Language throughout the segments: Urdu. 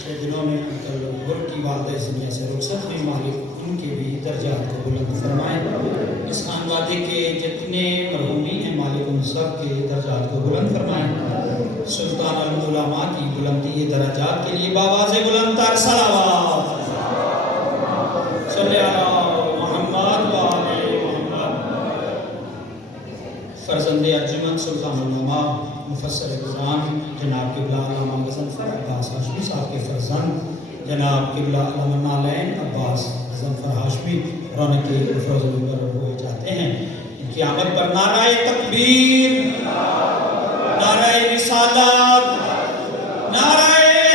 پچھلے دنوں میں انکل گر کی والدہ اس دنیا سے رخصت ہوئی، مالک ان کے بھی درجات کو بلند فرمائیں۔ اس خان وادی کے جتنے مرحومین ہیں مالک ان سب کے درجات کو بلند فرمائیں۔ سلطان العلماء کی بلندی درجات کے لیے باواز بلند تر صلوات صلی علی محمد و آل محمد۔ فرزند ارجمند سلطان العلماء مفسر قرآن جناب قبلہ علامہ غضنفر عباس ہاشمی صاحب کے فرزند جناب قبلہ علامہ نالین عباس غضنفر ہاشمی رونق فروز المبرر ہوئے جاتے ہیں۔ ان کی آمد پر نعرہ تکبیر، نعرہ رسالت، نعرہ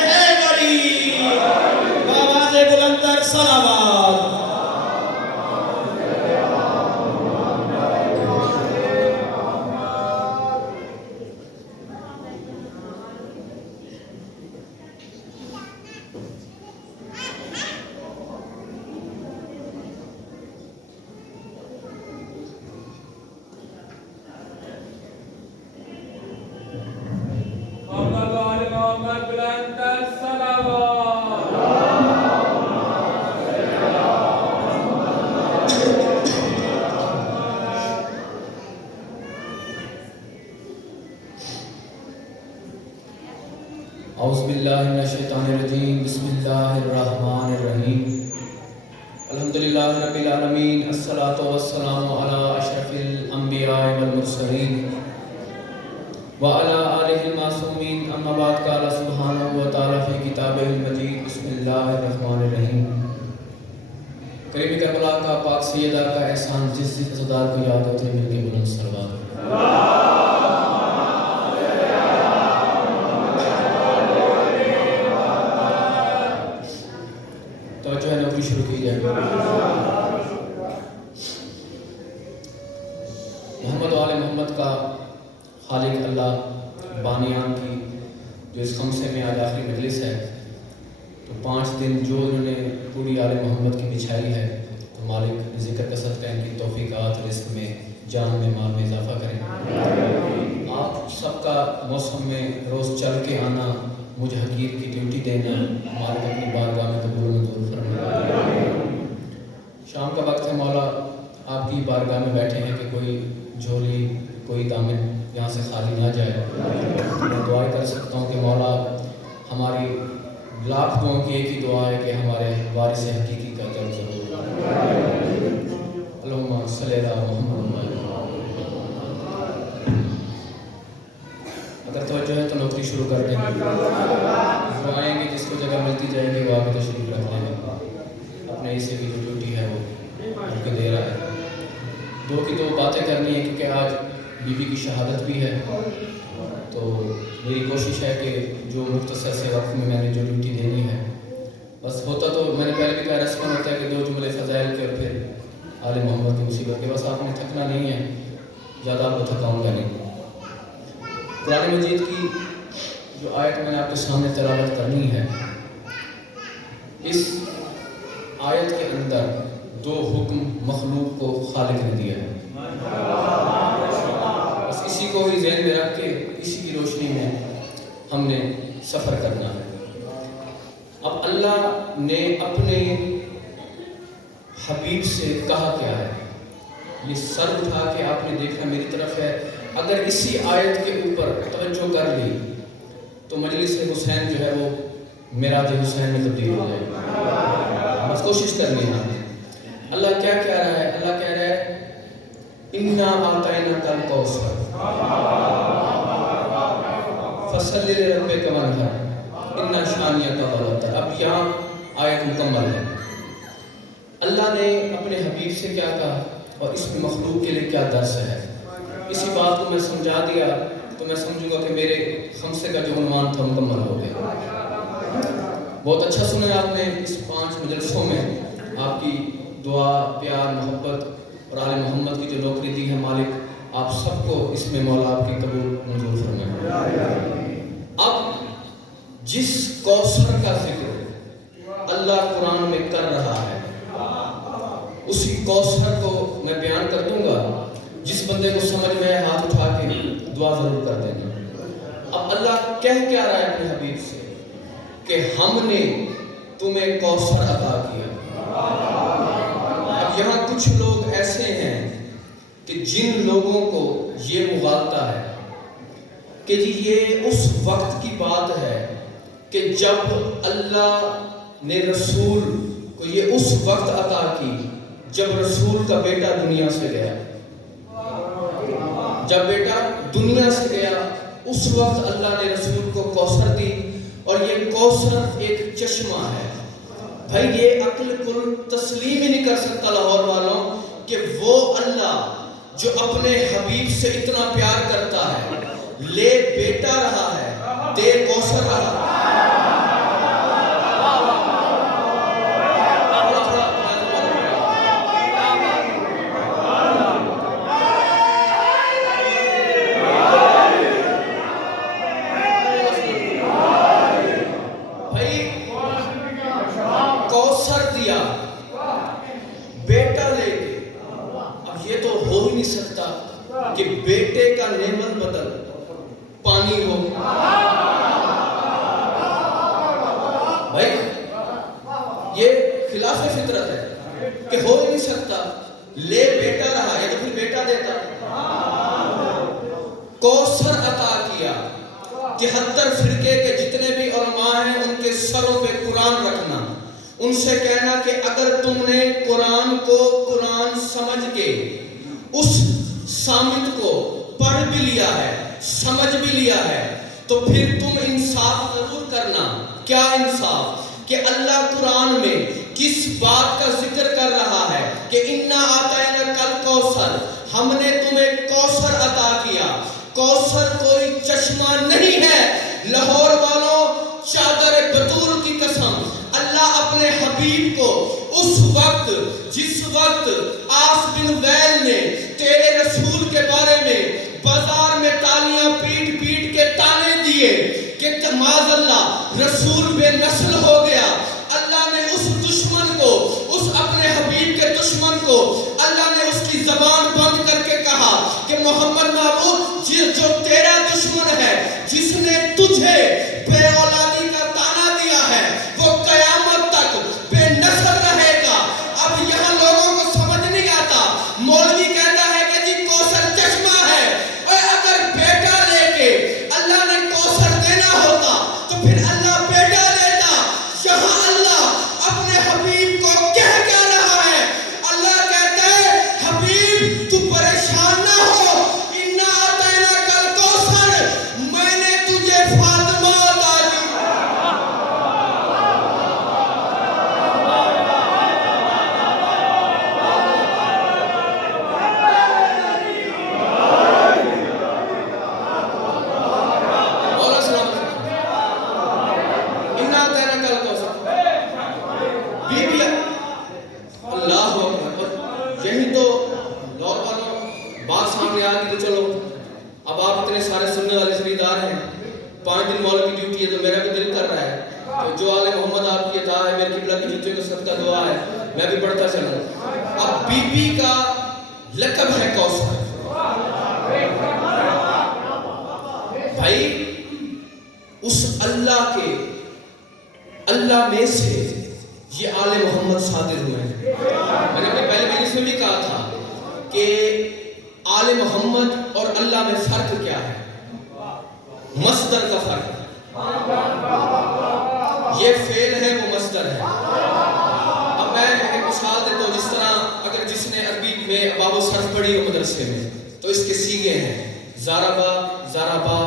حیدری، آواز بلند تر صلوات۔ اعوذ باللہ من الشیطان الرجیم، بسم اللہ الرحمن الرحیم۔ الحمدللہ رب العالمین، الصلاۃ والسلام علی اشرف الانبیاء والمرسلین وعلی آلہ المعصومین، اما بعد قال سبحانہ وتعالی فی کتابہ المجید، بسم اللہ الرحمن الرحیم۔ قریب کربلا کا پاک سیدہ کا احسان جس عزادار کو یاد ہوتے مل کے بلند صلوات۔ توجہ ہے نوکری شروع کی جائے۔ محمد و آل محمد کا خالق اللہ بانیان کی جو اس خمسے میں آج آخری مجلس ہے، تو 5 دن جو انہوں نے پوری آل محمد کی بچھائی ہے، تو مالک ذکر کا صدقہ ان کی توفیقات رزق میں جان میں مال میں اضافہ کریں۔ آپ سب کا موسم میں روز چل کے آنا، مجھ حقیر کی ڈیوٹی دینا، مالک اپنی بارگاہ میں قبول منظور فرمائے۔ شام کا وقت ہے، مولا آپ کی بارگاہ میں بیٹھے ہیں کہ کوئی جھولی کوئی دامن یہاں سے خالی نہ جائے۔ میں دعائیں کر سکتا ہوں کہ مولا ہماری لاکھ دعاؤں کی ایک ہی دعا ہے کہ ہمارے وارث حقیقی کا در ضرور۔ اللہم صلی علی محمد۔ اگر توجہ ہے تو نوکری شروع کر دیں۔ وہ آئیں گے، جس کو جگہ ملتی جائے گی وہ آگے تشریف رکھ دیں گے۔ اپنے حصے کی جو ڈیوٹی ہے وہ ان کے دے رہا ہے۔ دو کی دو باتیں کرنی ہے کیونکہ آج بی بی کی شہادت بھی ہے، تو میری کوشش ہے کہ جو مختصر سے وقت میں نے جو ڈیوٹی دینی ہے، بس ہوتا تو میں نے پہلے بھی کہا رسم ہوتا ہے کہ 2 جملے فضائل کے اور پھر آل محمد کی مصیبت کے، بس آپ نے تھکنا نہیں ہے، زیادہ آپ کو تھکاؤں گا نہیں۔ قرآن مجید کی جو آیت میں نے آپ کے سامنے تلاوت کرنی ہے، اس آیت کے اندر 2 حکم مخلوق کو خالق نے دیا ہے۔ بس اسی کو ہی ذہن میں رکھ کے اسی کی روشنی میں ہم نے سفر کرنا ہے۔ اب اللہ نے اپنے حبیب سے کہا کیا ہے، یہ سر اٹھا کے آپ نے دیکھا میری طرف ہے، اگر اسی آیت کے اوپر توجہ کر لی تو مجلس حسین جو ہے وہ معراج حسین میں تبدیل ہو جائے گی۔ بس کوشش کرنی ہے۔ اللہ کیا کہہ رہا ہے؟ اللہ کہہ رہا ہے اِنَّا أَعْطَيْنَاكَ الْكَوْثَرَ فَصَلِّ لِرَبِّكَ وَانْحَرْ إِنَّ شَانِئَكَ هُوَ الْأَبْتَرُ۔ اب یہاں آیت مکمل ہے۔ اللہ نے اپنے حبیب سے کیا کہا اور اس میں مخلوق کے لیے کیا درس ہے، اسی بات کو میں سمجھا دیا تو میں سمجھوں گا کہ میرے خمسے کا جو عنوان تھا مکمل ہو گیا۔ بہت اچھا سنا آپ نے اس 5 مجلسوں میں، آپ کی دعا، پیار، محبت اور آل محمد کی جو نوکری دی ہے، مالک آپ سب کو اس میں مولا آپ کی قبول منظور فرمائے۔ اب جس کوثر کا ذکر اللہ قرآن میں کر رہا ہے، اسی کوثر کو میں بیان کر دوں گا، جس بندے کو سمجھ میں آئے ہاتھ اٹھا کے دعا ضرور کر دینا۔ اب اللہ کہہ کیا رہا ہے اپنے حبیب سے؟ کہ ہم نے تمہیں کوثر عطا کیا. اب یہاں کچھ لوگ ایسے ہیں کہ جن لوگوں کو یہ مغالطہ ہے کہ جی یہ اس وقت کی بات ہے کہ جب اللہ نے رسول کو یہ اس وقت عطا کی جب رسول کا بیٹا دنیا سے گیا. جب بیٹا دنیا سے گیا اس وقت اللہ نے رسول کو کوثر دی. اور یہ کوثر ایک چشمہ ہے. بھائی یہ عقل کل تسلیم ہی نہیں کر سکتا لاہور والوں کہ وہ اللہ جو اپنے حبیب سے اتنا پیار کرتا ہے لے بیٹا رہا ہے دے کوثر رہا ہے. کہ بیٹے کا لیول بدل پانی ہو. بھائی یہ خلاف فطرت ہے کہ ہو ہی نہیں سکتا. لے بیٹا رہا یا تو پھر بیٹا دیتا. کوثر عطا کیا. 73 فرقے کے جتنے بھی علماء ہیں ان کے سروں پہ قرآن رکھنا, ان سے کہنا کہ اگر تم نے قرآن کو قرآن سمجھ کے اس سامت کو پڑھ بھی لیا ہے سمجھ بھی لیا ہے تو پھر تم انصاف ضرور کرنا. کیا انصاف؟ کہ اللہ قرآن میں کس بات کا ذکر کر رہا ہے کہ انا آتینا کل کوثر, ہم نے تمہیں کوثر عطا کیا. کوثر کوئی چشمہ نہیں ہے. لاہور والوں چادر بطول کی قسم اللہ اپنے حبیب کو اس وقت جس وقت آس بن ویل نے تیرے رسول کے بارے میں بازار میں تالیاں پیٹ پیٹ کے تانے دیے کہ معاذ اللہ رسول بے نسل ہو گیا, اللہ نے اس دشمن کو اس اپنے حبیب کے دشمن کو اللہ نے اس کی زبان بند کر کے کہا کہ محمد محبوب جو تیرا دشمن ہے جس نے تجھے بے اولادی کا تانا دیا ہے وہ قیامت تک بے نسل رہے گا. اب یہاں لوگوں کو سمجھ نہیں آتا. مولوی کہتا ہے کہ جی کوثر چشمہ ہے, اور اگر بیٹا لے کے اللہ نے کوثر دینا ہوتا تو پھر اللہ بیٹا دیتا. یہاں اللہ اپنے حبیب کو کہہ کیا رہا ہے؟ اللہ کہتا ہے حبیب تو پریشان نہ ہو, انا آتینا کل کوثر, میں نے تجھے فاطمہ عطا کی. چلو اب آپ اتنے سارے سننے والے خریدار ہیں, 5 دن مولا کی ڈیوٹی ہے تو میرا بھی دل کر رہا ہے تو جو آل محمد آپ کی عطا ہے میرے قبلہ کی جوتیوں کا صدقہ دعا ہے میں بھی پڑھتا چلوں. اب بی بی کا لقب ہے کوثر. بھائی اس اللہ میں سے یہ آل محمد صادر ہوئے ہیں. میں نے اپنے پہلے مجلس میں بھی کہا تھا کہ آل محمد اور اللہ میں فرق کیا ہے؟ مصدر کا فرق ہے. یہ فعل ہے وہ مصدر ہے. اب میں ایک مثال دیتا ہوں, جس طرح اگر جس نے عربی میں باب و صرف پڑھی ہو مدرسے میں تو اس کے سیغے ہیں ضربا ضربا,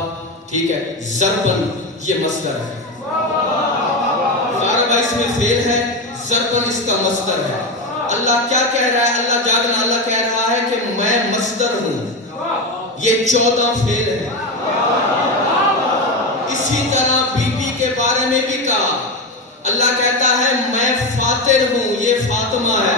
ٹھیک ہے, ضربن یہ مصدر ہے. ضربا اس میں فعل ہے, ضربن اس کا مصدر ہے. اللہ کیا کہہ رہا ہے؟ اللہ جاگنا اللہ کہہ رہا ہے کہ میں مصدر ہوں. یہ 14 فعل ہے. اسی طرح بی بی کے بارے میں بھی کہا, اللہ کہتا ہے میں فاتر ہوں, یہ فاطمہ ہے.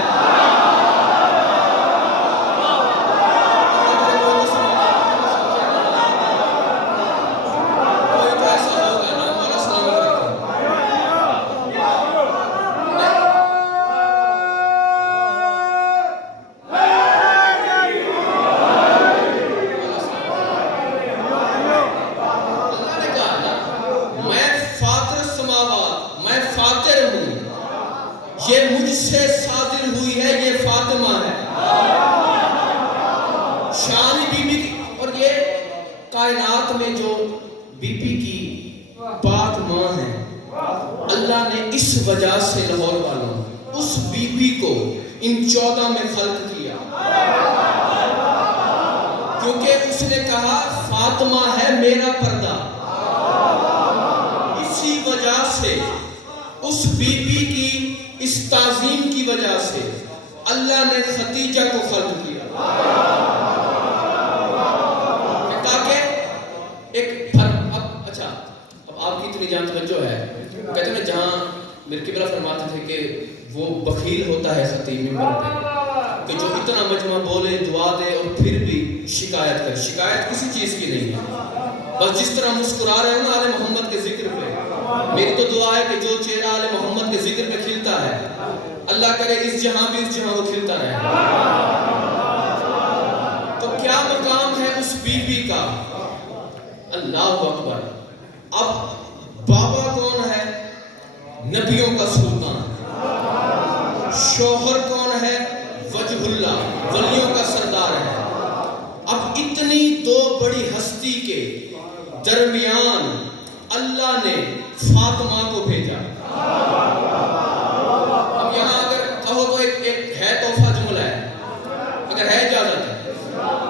یہ مجھ سے صادر ہوئی ہے، یہ فاطمہ ہے، شان بی بی کی. اور یہ کائنات میں جو بی بی کی پاک ماں ہے، اللہ نے اس وجہ سے لاہور والوں اس بی بی کو ان 14 میں خلق کیا، کیونکہ اس نے کہا فاطمہ ہے میرا پردہ. اسی وجہ سے اس بی بی کی اس تعظیم کی وجہ سے اللہ نے خدیجہ کو خلق کیا، تاکہ ایک اچھا اب آپ کی اتنی جان توجہ ہے، کہتے ہیں جہاں میرے قبلہ فرماتے تھے کہ وہ بخیل ہوتا ہے خطیب منبر پہ کہ جو اتنا مجمع بولے دعا دے اور پھر بھی شکایت کرے. شکایت کسی چیز کی نہیں ہے، بس جس طرح مسکرا رہے ہیں نا آل محمد کے ذکر پہ، میری تو دعا ہے کہ جو چہرہ آل محمد کے ذکر پہ کھلتا ہے اللہ کرے اس جہاں بھی اس جہاں وہ کھلتا رہے. تو کیا مقام ہے اس بی بی کا؟ اللہ اکبر. اب بابا کون ہے؟ نبیوں کا سلطان. شوہر کون ہے؟ وجہ اللہ، ولیوں کا سردار ہے. اب اتنی دو بڑی ہستی کے درمیان اللہ نے فاطمہ کو بھیجا. اب یہاں اگر کہو تو ایک ہے تحفہ جملہ ہے، اگر ہے اجازت ہے.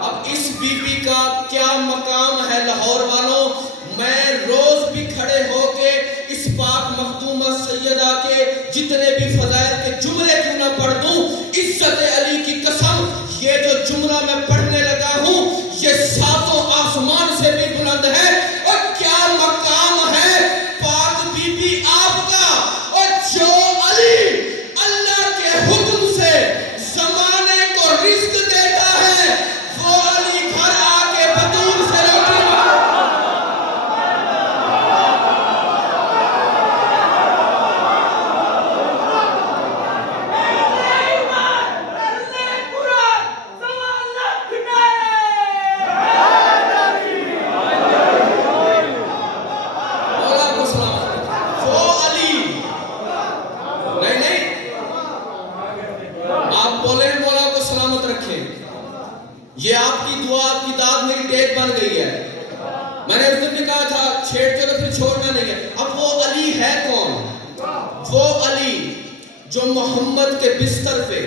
اب اس بی بی کا کیا مقام ہے لاہور والوں؟ میں روز بھی کھڑے ہو کے اس پاک مخدومہ سیدہ کے جتنے بھی فضائل کے جملے کیوں نہ پڑھ دوں، عزت علی کی قسم یہ جو جملہ میں پڑھنے لگا ہوں یہ ساتوں آسمان سے بھی بلند ہے. اور کیا مقام ہے پاک بی بی آپ کا، اور جو علی اللہ کے حکم سے زمانے کو رزق دیتا ہے وہ علی گھر آ کے بدور سے روٹی یہ آپ کی دعا آپ کی داد میری ٹیک بن گئی ہے. میں نے اس دن بھی کہا تھا چھیڑتے تو پھر چھوڑنا نہیں ہے. اب وہ علی ہے کون؟ وہ علی جو محمد کے بستر پہ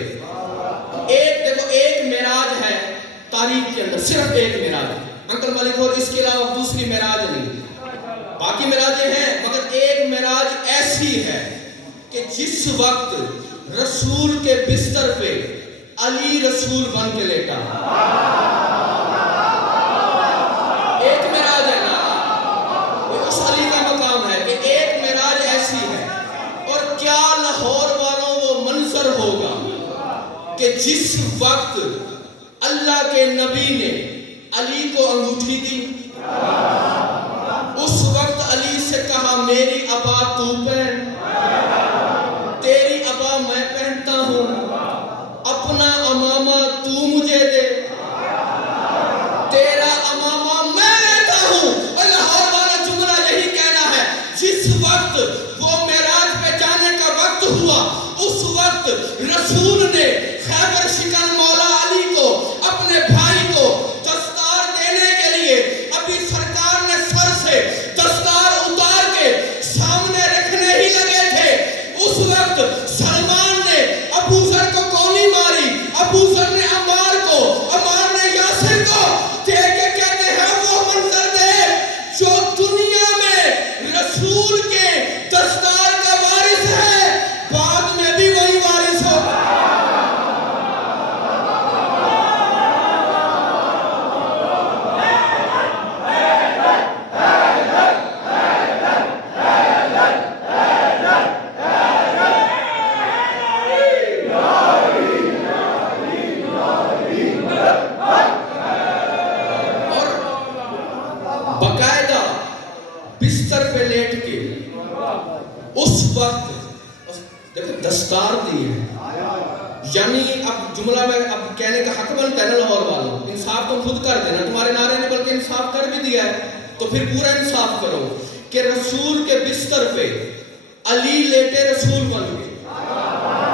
دیکھو ایک معراج ہے تاریخ کے اندر، صرف ایک معراج ہے انکل ملک، اور اس کے علاوہ دوسری معراج نہیں. باقی معراجیں ہیں مگر ایک معراج ایسی ہے کہ جس وقت رسول کے بستر پہ علی رسول بن کے لیٹا. ایک معراج ہے نا، اس علی کا مقام ہے کہ ایک معراج ایسی ہے. اور کیا لاہور والوں وہ منظر ہوگا کہ جس وقت اللہ کے نبی نے علی کو انگوٹھی دی، اس وقت علی سے کہا میری ابا تو پہن، تیری ابا میں پہنتا ہوں، اپنا امامہ تو مجھے دے، تیرا امامہ میں لیتا ہوں. اور لاہور والا جملہ یہی کہنا ہے جس وقت وہ معراج پہ جانے کا وقت ہوا اس وقت رسول نے خیبر شکن مولا علی کو اپنے بھائی کو دستار دینے کے لیے ابھی سرکار نے سر سے دستار اتار کے سامنے رکھنے ہی لگے تھے. اس وقت سلمان نے ابو ذر کو گولی ماری، ابو ذر نے عمار کو، عمار نے یاسر کو دیکھ کے کہتے ہیں وہ منظر دے جو دنیا میں رسول کے دستار کا وارث ہے بعد میں بھی وہی وارث ہوگا. باقاعدہ بستر پہ لیٹ کے اس وقت دیکھو دستار دی ہے. یعنی اب جملہ میں اب کہنے کا حق بنتا ہے نا لاہور والوں، انصاف تو خود کر دینا، تمہارے نعرے نے بلکہ انصاف کر بھی دیا ہے تو پھر پورا انصاف کرو کہ رسول کے بستر پہ علی لیٹے رسول بن گئے.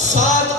7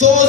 2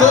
2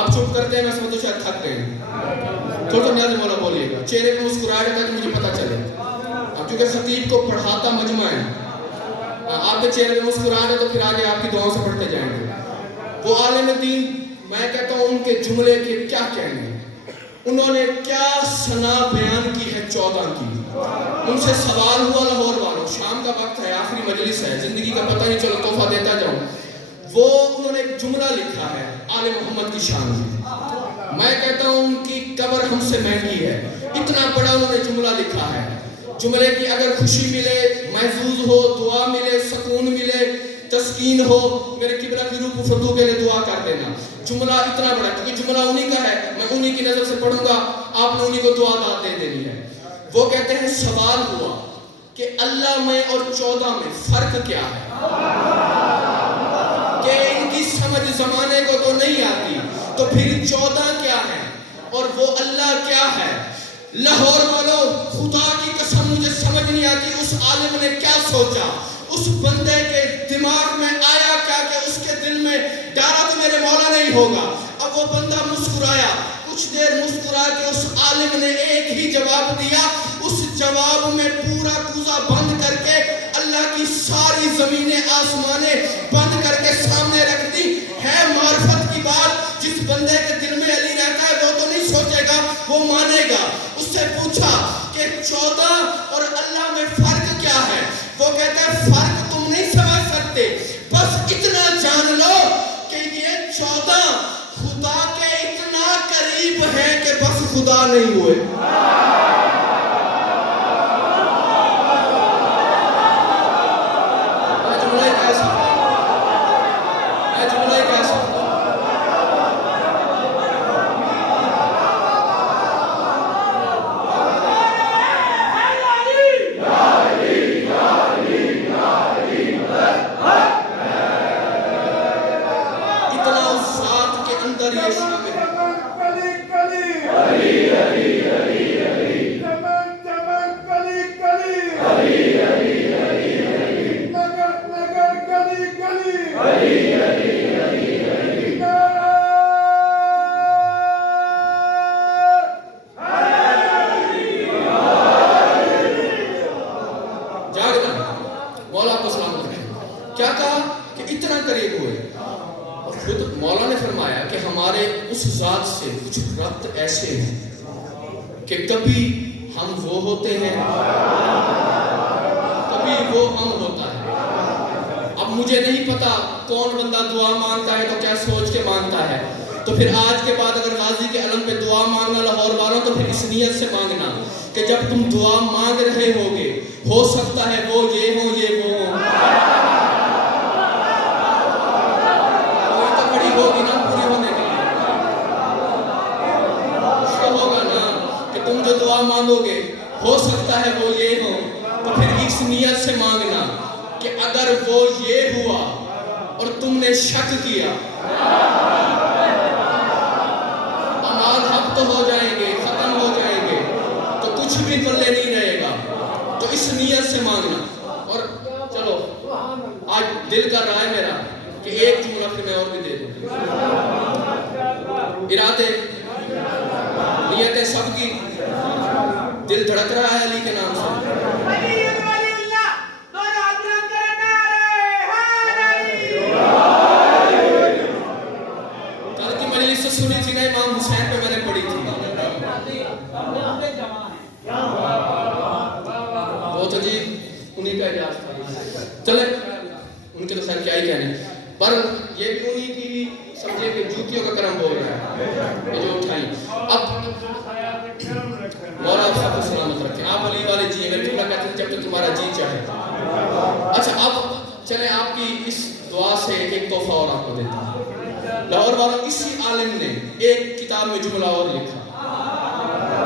آپ چپ کرتے ہیں، میں سمجھتا ہوں شاید تھک گئے ہیں. تھوڑا نیاز مولا بولیے گا، چہرے پہ مسکرایا جاتا ہے کہ مجھے پتہ چلے. کیونکہ خطیب کو پڑھاتا مجمع ہے. آپ کے چہرے پہ مسکرایا تو پھر آگے آپ کی دعاؤں سے پڑھتے جائیں گے. وہ عالم دین، میں کہتا ہوں ان کے جملے کے کیا کہنے ہیں. انہوں نے کیا ثنا بیان کی ہے 14 کی. ان سے سوال ہوا لاہور والوں، شام کا وقت ہے، آخری مجلس ہے، زندگی کا پتہ نہیں چلو تحفہ دیتا جاؤں. وہ انہوں نے ایک جملہ لکھا ہے آل محمد کی شان میں. میں کہتا ہوں ان کی قبر ہم سے مہنگی ہے. اتنا بڑا انہوں نے جملہ لکھا ہے. جملے کی اگر خوشی ملے، محظوظ ہو، دعا ملے، سکون ملے، تسکین ہو، میرے قبلہ کی روح فتو کے لیے دعا کر دینا. جملہ اتنا بڑا، کیونکہ جملہ انہی کا ہے، میں انہی کی نظر سے پڑھوں گا، آپ نے انہی کو دعا داد دے دینی ہے. وہ کہتے ہیں سوال ہوا کہ اللہ میں اور 14 میں فرق کیا ہے، کہ ان کی سمجھ زمانے کو تو نہیں آتی، تو پھر 14 کیا ہے اور وہ اللہ کیا ہے. لاہور والوں، خدا کی قسم مجھے سمجھ نہیں آتی اس عالم نے کیا سوچا، اس بندے کے دماغ میں آیا کیا کہ اس کے دل میں ڈالا تو میرے مولا نہیں ہوگا. اب وہ بندہ مسکرایا، کچھ دیر مسکرا کے اس عالم نے ایک ہی جواب دیا. اس جواب میں پورا کوزہ بند کر کے اللہ کی ساری زمینیں آسمانیں بند کر کے سامنے رکھ دی. ہے معرفت کی بات، جس بندے کے دل میں علی رہتا ہے وہ تو نہیں سوچے گا، وہ مانے گا. اس سے پوچھا کہ 14 اور اللہ میں فرق کیا ہے. وہ کہتا ہے فرق تم نہیں سمجھ سکتے، بس اتنا جان لو کہ یہ 14 خدا کے اتنا قریب ہے کہ بس خدا نہیں ہوئے. کیا کہا کہ اتنا قریب ہوئے. اور خود مولا نے فرمایا کہ ہمارے اس ذات سے کچھ ربط ایسے ہیں کہ کبھی ہم وہ ہوتے ہیں، کبھی وہ ہم ہوتا ہے. اب مجھے نہیں پتا کون بندہ دعا مانگتا ہے تو کیا سوچ کے مانگتا ہے. تو پھر آج کے بعد اگر غازی کے علم پہ دعا مانگنا لاہور والوں تو پھر اس نیت سے مانگنا کہ جب تم دعا مانگ رہے ہوگے ہو سکتا ہے وہ یہ ہو یہ وہ ہو. ہوگی نا پوری ہونے کے لیے ہوگا نا کہ تم جو دعا مانگو گے ہو سکتا ہے وہ یہ ہو. تو پھر اس نیت سے مانگنا کہ اگر وہ یہ ہوا اور تم نے شک کیا، اعمال حق تو ہو جائیں گے، ختم ہو جائیں گے، تو کچھ بھی پلے نہیں رہے گا. تو اس نیت سے مانگنا. اور چلو آج دل کر رہا ہے میرا کہ ایک جملہ پھر میں اور بھی دے دوں. ارادے نیتیں سب کی، دل دھڑک رہا ہے علی کے نام سے. کل کی مجلس سے سنی تھی نا امام حسین پہ میں نے پڑھی تھی، بہت عجیب انہی کا اجاز تھا. چلے ان کے تو خیر کیا ہی کہنے، پر یہ بھی انہی کی سمجھے کہ جوتیوں کا کرم بول رہا ہے یہ جو اٹھائیں. اب مولا آپ سب کو سلامت رکھیں. آپ علی والے جی ہیں، میرے کہتے ہیں جب تک تمہارا جی چاہے. اچھا اب چلیں آپ کی اس دعا سے ایک تحفہ اور آپ کو دیتا ہوں. لاہور والوں اسی عالم نے ایک کتاب میں جملہ اور لکھا.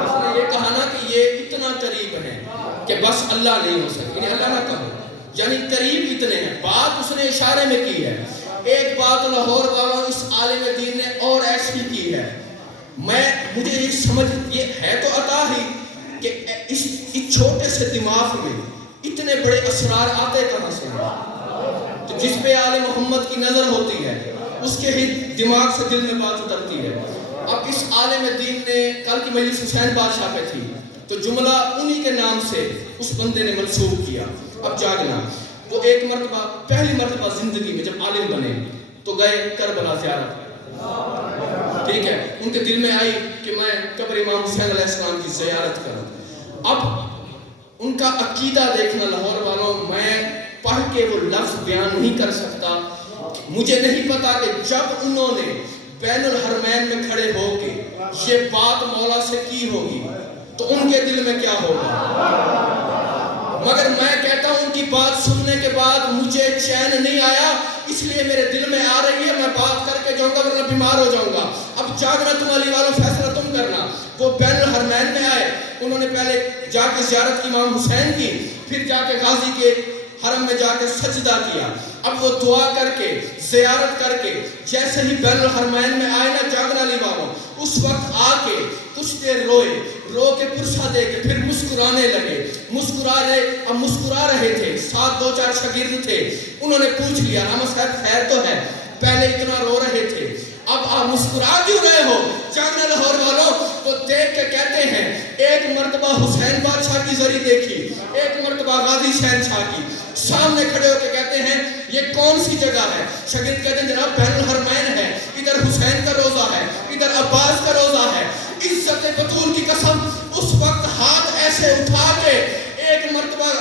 اس نے یہ کہا نا کہ یہ اتنا قریب ہے کہ بس اللہ نہیں ہو سکتا، یعنی اللہ نہ کہو، یعنی قریب اتنے ہیں. بات اس نے اشارے میں کی ہے. ایک بات لاہور والوں اس عالم دین نے اور ایسی کی ہے، مجھے یہ سمجھ یہ ہے تو عطا ہی کہ اس چھوٹے سے دماغ میں اتنے بڑے اسرار آتے کہاں سے ہیں. تو جس پہ آل محمد کی نظر ہوتی ہے اس کے ہی دماغ سے دل میں بات اترتی ہے. اب اس عالم دین نے کل کی مجلس حسین بادشاہ پہ تھی تو جملہ انہی کے نام سے اس بندے نے منسوخ کیا. اب جاگنا. وہ ایک مرتبہ پہلی مرتبہ زندگی میں جب عالم بنے تو گئے کربلا زیارت. ٹھیک ہے, ان کے دل میں آئی کہ میں قبر امام حسین علیہ السلام کی زیارت کروں. اب ان کا عقیدہ دیکھنا لاہور والوں, میں پڑھ کے وہ لفظ بیان نہیں کر سکتا. مجھے نہیں پتا کہ جب انہوں نے بین الحرمین میں کھڑے ہو کے یہ بات مولا سے کی ہوگی تو ان کے دل میں کیا ہوگا. مگر میں کہتا ہوں ان کی بات سننے کے بعد مجھے چین نہیں آیا, اس لیے میرے دل میں آ رہی ہے, میں بات کر کے جاؤں گا ورنہ بیمار ہو جاؤں گا. اب جاگنا تم علی والوں, فیصلہ تم کرنا. وہ بین الحرمین میں آئے, انہوں نے پہلے جا کے زیارت کی امام حسین کی, پھر جا کے غازی کے حرم میں جا کے سجدہ کیا. اب وہ دعا کر کے زیارت کر کے جیسے ہی بین الحرمین میں آئے نا جاگنا علی والوں, اس وقت آ کے کچھ دیر روئے, رو کے پرسہ دے کے پھر مسکرانے لگے. مسکرا رہے تھے, ساتھ 2-4 شاگرد تھے, انہوں نے پوچھ لیا احمد صاحب خیر تو ہے, پہلے اتنا رو رہے تھے اب آپ مسکرا کیوں رہے ہو. جاگنا لاہور والوں تو دیکھ کے کہتے ہیں ایک مرتبہ حسین بادشاہ کی زری دیکھی, ایک مرتبہ غازی شہنشاہ کی. سامنے کھڑے ہو کے کہتے ہیں یہ کون سی جگہ ہے. شاگرد کہتے ہیں جناب بین الحرمین ہے, ادھر حسین کا روزہ ہے, ادھر عباس کا روزہ ہے. عزت بطول کی قسم اس وقت ہاتھ ایسے اٹھا کے ایک مرتبہ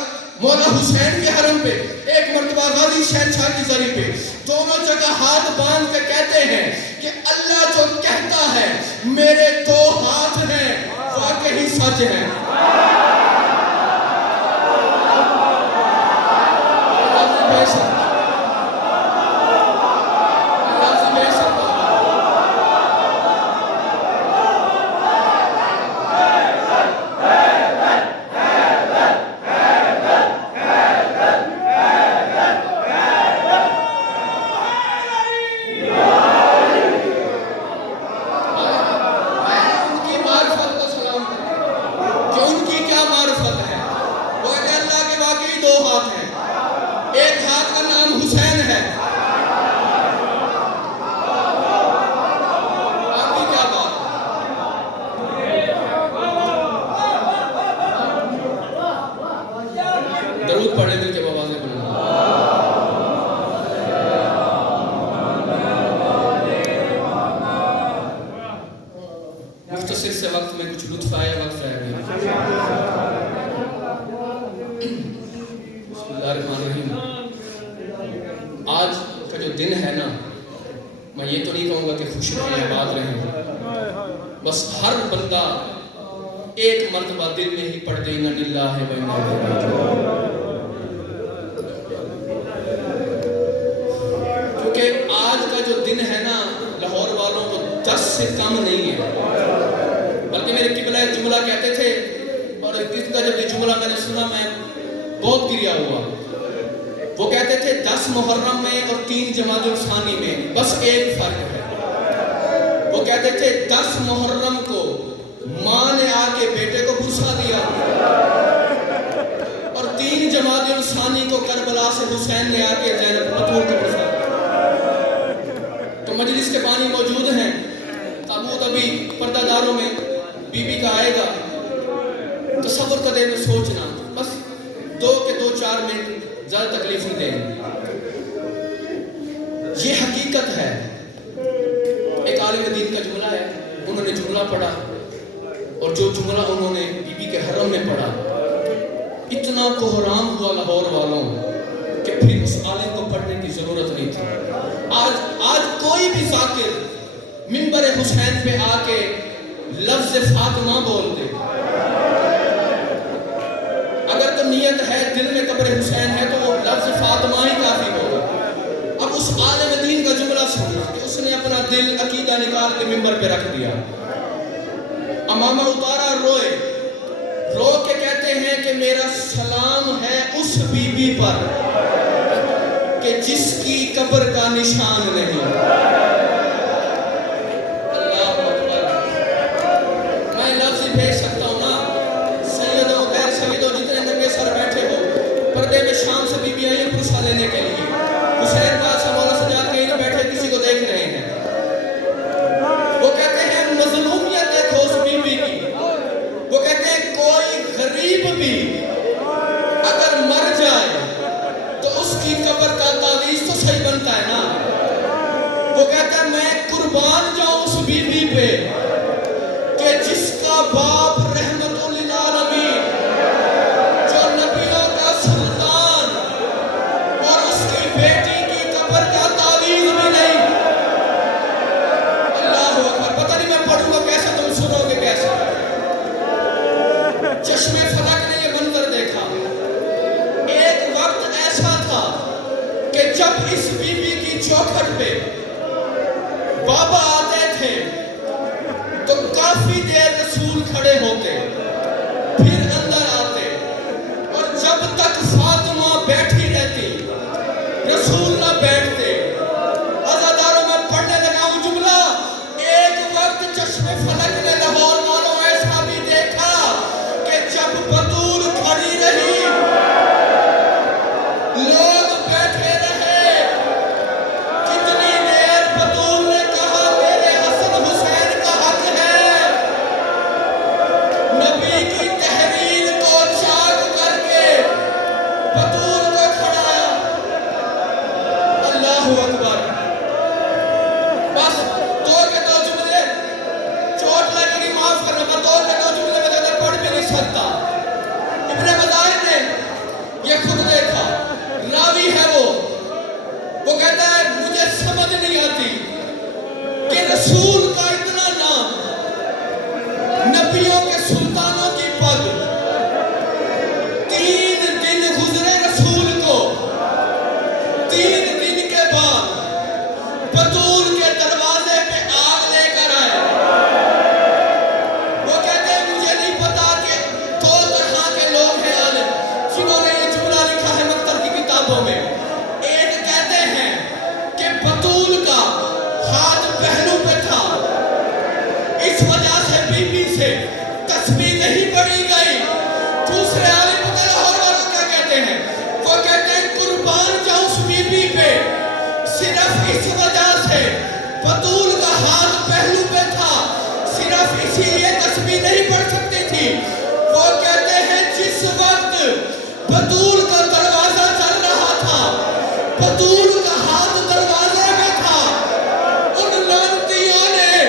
مولا حسین کے حرم پہ, ایک مرتبہ غازی شہنشاہ کی زری پہ, دونوں جگہ ہاتھ باندھ کے کہتے ہیں کہ اللہ جو کہتا ہے میرے 2 ہاتھ ہیں واقعی سچ ہیں. درود پڑھے مل کے آوازیں بلند. مختصر سے وقت میں کچھ لطف آیا, وقت رہ گیا. بسم اللہ الرحمن الرحیم. آج کا جو دن ہے نا, میں یہ تو نہیں کہوں گا کہ خوش رہیں آباد رہیں, بس ہر بندہ ایک مرتبہ دل میں ہی پڑھ دے انا للہ و انا الیہ راجعون. کیونکہ آج کا جو دن ہے نا لاہور والوں کو 10 سے کم نہیں ہے. بلکہ میرے قبلہ ایک جملہ کہتے تھے, اور اس کا جب یہ جملہ میں نے سنا میں بہت گریا ہوا. وہ کہتے تھے 10 محرم میں اور 3 جمادی الثانی میں بس ایک فرق ہے. وہ کہتے تھے 10 محرم کو ماں نے آ کے بیٹے کو بوسا دیا, اور 3 جمادی الثانی کو کربلا سے حسین نے آ کے زینب بطول کو بوسا دیا. تو مجلس کے بانی موجود ہیں, تابوت ابھی پردہ داروں میں بی بی کا آئے گا, تصور کا دے میں سوچنا, بس 2-4 منٹ زیادہ تکلیف نہیں دیں. یہ حقیقت ہے. ایک عالم دین کا جملہ ہے, انہوں نے جملہ پڑھا, اور جو جملہ انہوں نے بی بی کے حرم میں پڑھا, اتنا کوہرام ہوا لاہور والوں کہ پھر اس عالم کو پڑھنے کی ضرورت نہیں تھی. آج کوئی بھی ذاکر منبر حسین پہ آ کے لفظ فاطمہ بول دے, اگر تو نیت ہے دل میں قبر حسین ہے تو وہ لفظ فاطمہ ہی کافی ہوگا. اب اس عالم دین کا جملہ سننا کہ اس نے اپنا دل عقیدہ نکال کے منبر پہ رکھ دیا, امامہ اتارا, روئے, رو کے کہتے ہیں کہ میرا سلام ہے اس بی بی پر کہ جس کی قبر کا نشان نہیں. اللہ اکبر. میں لفظ بھیج سکتا ہوں نا, سیدوں غیر سیدوں جتنے ننگے سر بیٹھے ہو, پردے میں شام سے بی بی آئی پرسہ لینے کے لیے, حسین کا مولا سجاد کہیں نہ بیٹھے کسی کو دیکھ رہے ہیں. وہ کہتے ہیں پہ کہ جس کا باپ رحمت للعالمین جو نبیوں کا سلطان اور اس کی بیٹی کی قبر کا تعویذ بھی نہیں. اللہ اکبر. پتہ نہیں میں پڑھوں گا کیسے, تم سنو گے کیسے. چشمے فلک نے یہ منظر دیکھا. ایک وقت ایسا تھا کہ جب اس بی بی کی چوکھٹ پہ بابا آتے تھے تو کافی دیر رسول کھڑے ہوتے, پھر اندر آتے, اور جب تک فاطمہ بیٹھی رہتی رسول نہ بیٹھتے. عزاداروں میں پڑھنے لگا ہوں جملہ. ایک وقت چشمے فلک نے لاہور والوں ایسا بھی دیکھا کہ جب بطول کھڑی رہی لوگ بیٹھے رہے. کتنی دیر بطول نے کہا میرے حسن حسین کا حق ہے. نبی کی تحریر کو چاک کر کے بطول کو کھڑایا. اللہ اکبر. بس دو کے دو جملے, چوٹ لگے گی معاف کرنا, میں دو کے دو جملے میں زیادہ پڑھ بھی نہیں سکتا. ابن مظاہر نے یہ خود دیکھا, راوی ہے وہ کہتا ہے مجھے سمجھ نہیں آتی کہ رسول کا اتنا نام, نبیوں کے سلطانوں کی پگ, 3 دن گزرے رسول کو, 3 دن کے بعد بطول کے دروازے پہ آگ لے کر آئے. وہ کہتے ہیں مجھے نہیں پتا کہ 2 طرح کے لوگ ہیں عالم جنہوں نے یہ جملہ لکھا ہے مکتب کی کتابوں میں. ایک کہتے ہیں کہ بطول کا ہاتھ پہلو پہ تھا, اس وجہ سے بی بی سے تسبیح نہیں پڑھی گئی. دوسرے عالم پتہ لاہور والوں کیا کہتے ہیں, وہ کہتے ہیں قربان جاؤں اس بی بی پہ, صرف اس وجہ سے بطول کا ہاتھ پہلو پہ تھا, صرف اسی لیے تسبیح نہیں پڑھ سکتی تھی. وہ کہتے ہیں جس وقت بطول کا دروازہ چل رہا تھا, بطول کا ہاتھ دروازے میں تھا, ان لعنتیوں نے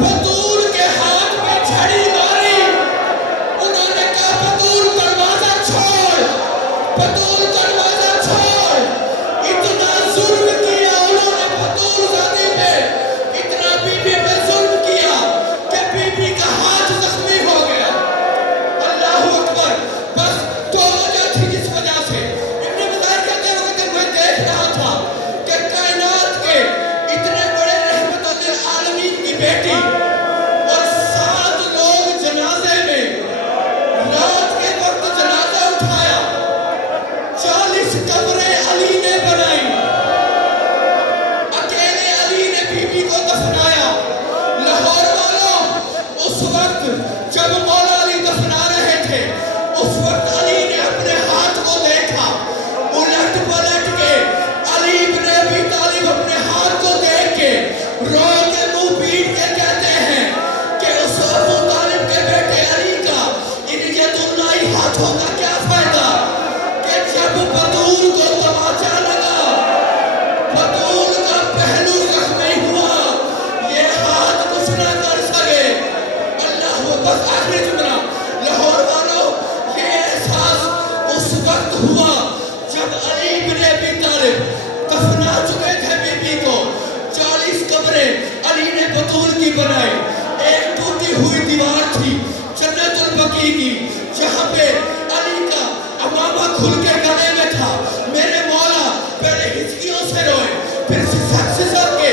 بطول کے ہاتھ میں چھڑی ماری. انہوں نے کہا بطول دروازہ چھوڑ, بطول دروازہ چھوڑ. اتنا ظلم کیا انہوں نے بطول زادی پہ, اتنا بی بی پہ ظلم کیا کہ بی بی کا ہاتھ زخمی ہو گیا. اللہ اکبر. بس 2 وجہ تھی جس وجہ سے ابن مظاہر کہتے ہیں کہ میں دیکھ رہا تھا کہ کائنات کے اتنے بڑے رحمت للعالمین کی بیٹی اور 7 لوگ جنازے میں, رات کے وقت جنازہ اٹھایا, 40 قبریں علی نے بنائی, اکیلے علی نے بی بی کو دفنایا. لاہور والوں, اس وقت جب مولا علی دفنا رہے تھے اس وقت علی نے اپنے ہاتھ کو دیکھا, الٹ پلٹ کے علی ابن ابی طالب اپنے ہاتھ کو دیکھ کے رو کے منہ پیٹ کے کہتے ہیں کہ اس ابو طالب کے بیٹے علی کا ان یہ دنائی ہاتھوں کا کیا فائدہ کہ جب بطول کو تماچا لگا, بطول کا پہلو زخمی ہوا, یہ ہاتھ کچھ نہ کر سکے. اللہ وہ بس آخری جملہ. لاہور والوں, یہ احساس اس وقت ہوا جب علی بن ابی طالب دفنا چکے تھے بی بی کو. 40 قبریں علی نے بطول کی بنائی. ایک ٹوٹی ہوئی دیوار تھی جنت البقیع کی, جہاں پہ علی کا امامہ کھل کے گلے میں تھا. میرے مولا پہلے ہچکیوں سے روئے, پھر سسک سسک کے